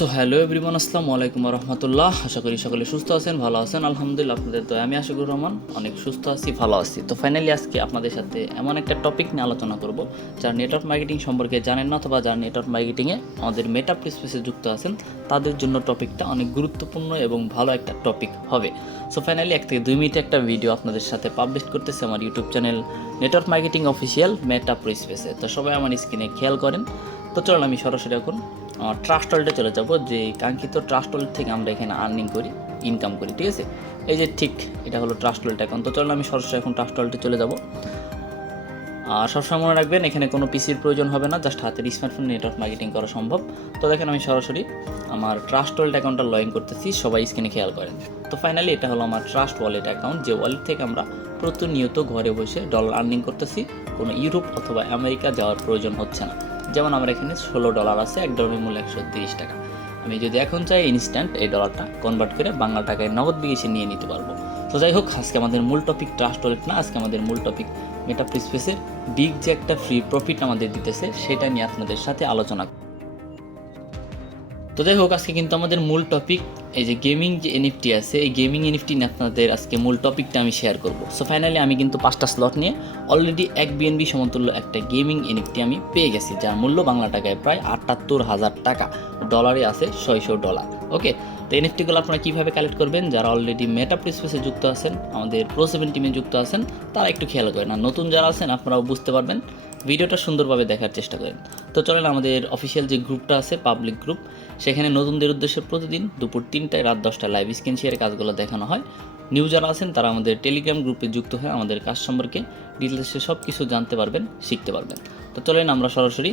So hello everyone, আসসালামু আলাইকুম রহমতুল্লাহ। আশা করি সকলে সুস্থ আছেন, ভালো আছেন। আলহামদুলিল্লাহ, আপনাদের তো আমি আশিকুর রহমান অনেক সুস্থ আছি, ভালো আছি। তো ফাইনালি আজকে আপনাদের সাথে এমন একটা টপিক নিয়ে আলোচনা করব, যারা নেটওয়ার্ক মার্কেটিং সম্পর্কে জানেন না অথবা যারা নেটওয়ার্ক মার্কেটিংয়ে আমাদের মেটাপ স্পেসে যুক্ত আছেন, তাদের জন্য টপিকটা অনেক গুরুত্বপূর্ণ এবং ভালো একটা টপিক হবে। সো ফাইনালি 1 থেকে 2 মিনিটে একটা ভিডিও আপনাদের সাথে পাবলিশ করতেছে আমার YouTube channel network marketing official মেটাপ স্পেসে। তো সবাই আমার স্ক্রিনে খেয়াল করেন। তো চলুন আমি সরাসরি এখন ট্রাস্ট ওয়ালেটে চলে যাব, যে কাঙ্ক্ষিত ট্রাস্ট ওয়ালেট থেকে আমরা এখানে আর্নিং করি, ইনকাম করি। ঠিক আছে, এই যে ঠিক এটা হলো ট্রাস্ট ওয়ালেট অ্যাকাউন্ট। তো চলুন আমি সরাসরি এখন ট্রাস্ট ওয়ালেটে চলে যাব। সবসময় মনে রাখবেন, এখানে কোনো পিসির প্রয়োজন হবে না, জাস্ট হাতের স্মার্টফোন নেটওয়ার্ক মার্কেটিং করা সম্ভব। তো দেখেন আমি সরাসরি আমার ট্রাস্ট ওয়ালেট অ্যাকাউন্টটা লগ ইন করতেছি, সবাই স্ক্রিনে খেয়াল করেন। তো ফাইনালি এটা হলো আমার ট্রাস্ট ওয়ালেট অ্যাকাউন্ট, যে ওয়ালেট থেকে আমরা প্রতিনিয়ত ঘরে বসে ডলার আর্নিং করতেছি, কোনো ইউরোপ অথবা আমেরিকা যাওয়ার প্রয়োজন হচ্ছে না। যেমন আমার এখানে $16 আছে, $1 মূল্য 130 টাকা। আমি যদি এখন চাই ইনস্ট্যান্ট এই ডলারটা কনভার্ট করে বাংলা টাকায় নগদ বিদেশে নিয়ে নিতে পারবো। তো যাই হোক, আজকে আমাদের মূল টপিক ট্রাস্ট ওয়ালেট না, আজকে আমাদের মূল টপিক মেটাপ স্পেসের বিগ যে একটা ফ্রি প্রফিট আমাদের দিতেছে, সেটা নিয়ে আপনাদের সাথে আলোচনা। তো যাই হোক, আজকে কিন্তু আমাদের মূল টপিক এই যে গেমিং যে এনএফটি আছে, এই গেমিং এনএফটি নিয়ে আপনাদের আজকে মূল টপিকটা আমি শেয়ার করব। সো ফাইনালি আমি কিন্তু 5টা স্লট নিয়ে অলরেডি 1 BNB সমতুল্য একটা গেমিং এনএফটি আমি পেয়ে গেছি, যার মূল্য বাংলা টাকায় প্রায় 78,000 টাকা, ডলারে আছে $600। ওকে, তো এনএফটিগুলো আপনারা কীভাবে কালেক্ট করবেন? যারা অলরেডি মেটাপ স্পেসে যুক্ত আছেন, আমাদের Pro7 টিমে যুক্ত আছেন, তারা একটু খেয়াল করেন। আর নতুন যারা আছেন আপনারাও বুঝতে পারবেন, ভিডিওটা সুন্দরভাবে দেখার চেষ্টা করেন। তো চলেন, আমাদের অফিসিয়াল যে গ্রুপটা আছে, পাবলিক গ্রুপ, সেখানে নতুনদের উদ্দেশ্যে প্রতিদিন দুপুর 3টায় রাত 10টায় লাইভ স্ক্রিন শেয়ারের কাজগুলো দেখানো হয়। নিউ যারা আছেন তারা আমাদের টেলিগ্রাম গ্রুপে যুক্ত হয়ে আমাদের কাজ সম্পর্কে ডিটেলসে সব কিছু জানতে পারবেন, শিখতে পারবেন। তো চলেন আমরা সরাসরি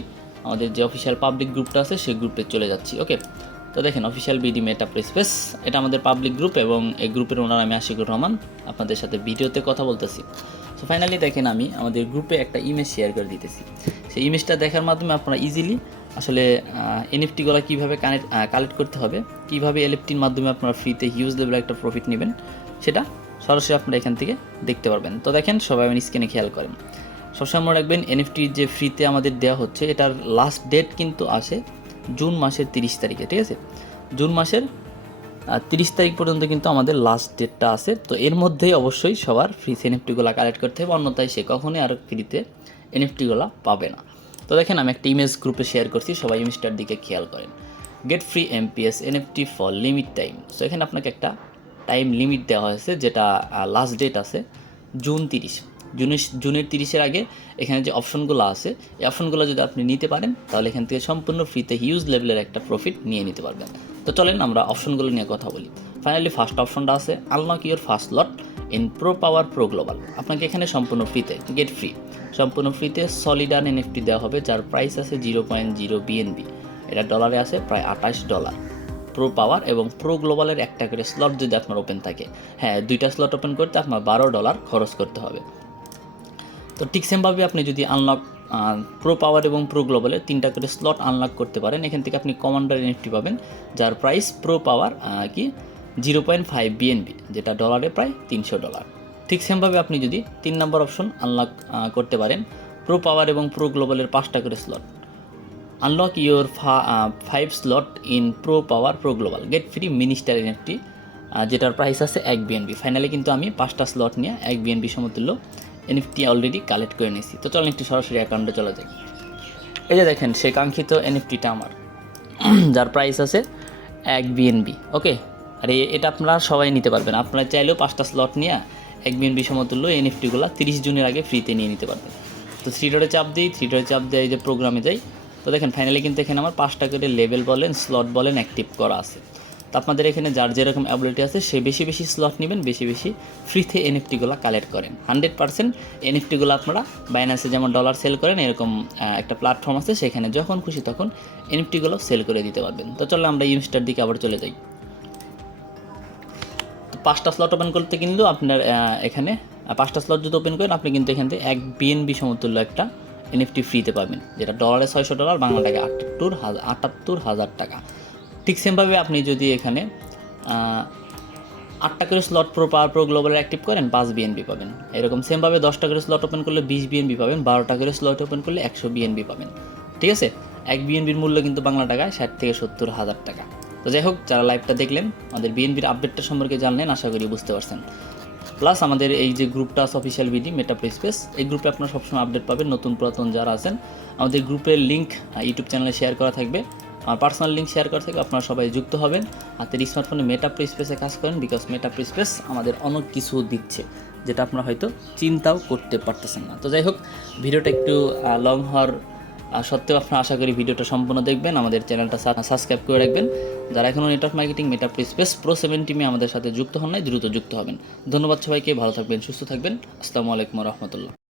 আমাদের যে অফিসিয়াল পাবলিক গ্রুপটা আছে সেই গ্রুপে চলে যাচ্ছি। ওকে, তো দেখেন অফিসিয়াল বিডি মেটাপ স্পেস, এটা আমাদের পাবলিক গ্রুপ এবং এই গ্রুপের ওনার আমি আশিকুর রহমান, আপনাদের সাথে ভিডিওতে কথা বলতেছি। সো ফাইনালি দেখেন আমি আমাদের গ্রুপে একটা ইমেজ শেয়ার করে দিতেছি। সেই ইমেজটা দেখার মাধ্যমে আপনারা ইজিলি আসলে এনএফটিগুলো কীভাবে কালেক্ট করতে হবে, কীভাবে এলএফটির মাধ্যমে আপনারা ফ্রিতে হিউজ লেভেলের একটা প্রফিট নেবেন, সেটা সরাসরি আপনারা এখান থেকে দেখতে পারবেন। তো দেখেন সবাই আমি স্ক্রিনে খেয়াল করেন। সবসময় মনে রাখবেন, এনএফটি যে ফ্রিতে আমাদের দেওয়া হচ্ছে, এটার লাস্ট ডেট কিন্তু আসে জুন মাসের 30 তারিখে। ঠিক আছে, জুন মাসের 30 তারিখ পর্যন্ত কিন্তু আমাদের লাস্ট ডেটটা আছে। তো এর মধ্যেই অবশ্যই সবার ফ্রি এনএফটিগুলো কালেক্ট করতে হবে, অন্যথায় সে কখনোই আর ফ্রিতে এনএফটিগুলো পাবে না। তো দেখেন আমি একটা ইমেজ গ্রুপে শেয়ার করছি, সবাই ইমেজটার দিকে খেয়াল করেন। Gate free amps NFT for limit time. So এখানে আপনাকে একটা টাইম লিমিট দেওয়া হয়েছে, যেটা লাস্ট ডেট আছে জুন 30। জুনের 30-এর আগে এখানে যে অপশনগুলো আছে, এই অপশনগুলো যদি আপনি নিতে পারেন, তাহলে এখান থেকে সম্পূর্ণ ফ্রিতে হিউজ লেভেলের একটা প্রফিট নিয়ে নিতে পারবেন। তো চলেন আমরা অপশনগুলো নিয়ে কথা বলি। ফাইনালি ফার্স্ট অপশনটা আছে unlock your first lot in pro power pro global. আপনাকে এখানে সম্পূর্ণ ফ্রিতে গেট ফ্রি, সম্পূর্ণ ফ্রিতে সলিডার এনএফটি দেওয়া হবে, যার প্রাইস আছে 0.0 BNB। এটা ডলারে আছে প্রায় $28। প্রো পাওয়ার এবং প্রো গ্লোবালের একটা করে স্লট যদি আপনার ওপেন থাকে, হ্যাঁ 2টা স্লট ওপেন করতে আপনার $12 খরচ করতে হবে। তো ঠিক সেমভাবে আপনি যদি আনলক প্রো পাওয়ার এবং প্রো গ্লোবালের 3টা করে স্লট আনলক করতে পারেন, এখান থেকে আপনি কমান্ডার এনএফটি পাবেন, যার প্রাইস প্রো পাওয়ার 0.5 BNB, যেটা ডলারে প্রায় $300। ঠিক সেমভাবে আপনি যদি 3 নম্বর অপশন আনলক করতে পারেন, প্রো পাওয়ার এবং প্রো গ্লোবালের 5টা করে slot, unlock your 5 slot in pro power pro global, gate free minister NFT, যেটার প্রাইস আছে 1 BNB। ফাইনালি কিন্তু আমি 5টা স্লট নিয়ে 1 BNB সমতুল্য এনএফটি অলরেডি কালেক্ট করে নিয়েছি। তো চলেন একটু সরাসরি অ্যাকাউন্টে চলে যাই। এই যে দেখেন সেই কাঙ্ক্ষিত এনএফটিটা আমার, যার প্রাইস আছে 1 BNB। ওকে, আর এটা আপনারা সবাই নিতে পারবেন, আপনারা চাইলেও 5টা স্লট নিয়ে 1 BNB সমতুল্য এনএফটিগুলো 30 জুনের আগে ফ্রিতে নিয়ে নিতে পারবেন। তো 3 ডটে চাপ দিই, 3 ডটে চাপ দিয়ে এই যে প্রোগ্রামে যাই। তো দেখেন ফাইনালি কিন্তু এখানে আমার 5টা করে লেভেল বলেন, স্লট বলেন অ্যাক্টিভ করা আছে। তো আপনাদের এখানে যার যেরকম অ্যাবিলিটি আছে সে বেশি বেশি স্লট নেবেন, বেশি বেশি ফ্রিতে এনএফটিগুলো কালেক্ট করেন। 100% এনএফটিগুলো আপনারা বাইন্যান্সে যেমন ডলার সেল করেন, এরকম একটা প্ল্যাটফর্ম আছে, সেখানে যখন খুশি তখন এনএফটিগুলো সেল করে দিতে পারবেন। তো চলো আমরা ইনস্টার দিকে আবার চলে যাই। তো 5টা স্লট ওপেন করতে কিন্তু আপনার এখানে 5টা স্লট যদি ওপেন করেন, আপনি কিন্তু এখান থেকে 1 BNB সমতুল্য একটা এনএফটি ফ্রিতে পাবেন, যেটা ডলারে $600, বাংলা টাকা 78,000 টাকা। ঠিক সেমভাবে আপনি যদি এখানে 8টা করে স্লট প্রো পাওয়ার প্রো গ্লোবালের অ্যাক্টিভ করেন, 5 BNB পাবেন। এরকম সেমভাবে 10টা করে স্লট ওপেন করলে 20 BNB পাবেন, 12টা করে স্লট ওপেন করলে 100 BNB পাবেন। ঠিক আছে, 1 BNBর মূল্য কিন্তু বাংলা টাকায় 60 থেকে 70 হাজার টাকা। তো যাই হোক, যারা লাইভটা দেখলেন, আমাদের বিএনপির আপডেটটা সম্পর্কে জানলেন, আশা করি বুঝতে পারছেন। প্লাস আমাদের এই যে গ্রুপটা আছে অফিসিয়াল বিডি মেটাপ্লে স্পেস, এই গ্রুপে আপনারা সবসময় আপডেট পাবেন, নতুন পুরাতন যারা আছেন। আমাদের গ্রুপের লিঙ্ক ইউটিউব চ্যানেলে শেয়ার করা থাকবে, আমার পার্সোনাল লিঙ্ক শেয়ার করা থাকবে, আপনারা সবাই যুক্ত হবেন। হাতের স্মার্টফোনে মেটাপ্লে স্পেসে কাজ করেন, বিকজ মেটাপ্লে স্পেস আমাদের অনেক কিছু দিচ্ছে যেটা আপনারা হয়তো চিন্তাও করতে পারতেছেন না। তো যাই হোক, ভিডিওটা একটু লং হওয়ার সত্ত্বেও আপনারা আশা করি ভিডিওটা সম্পূর্ণ দেখবেন, আমাদের চ্যানেলটা সাবস্ক্রাইব করে রাখবেন। যারা এখনও নেটওয়ার্ক মার্কেটিং মেটাপ্লে স্পেস প্রো 7 টিমে আমাদের সাথে যুক্ত হন নাই, দ্রুত যুক্ত হবেন। ধন্যবাদ সবাইকে, ভালো থাকবেন, সুস্থ থাকবেন। আসসালামু আলাইকুম রহমতুল্লাহ।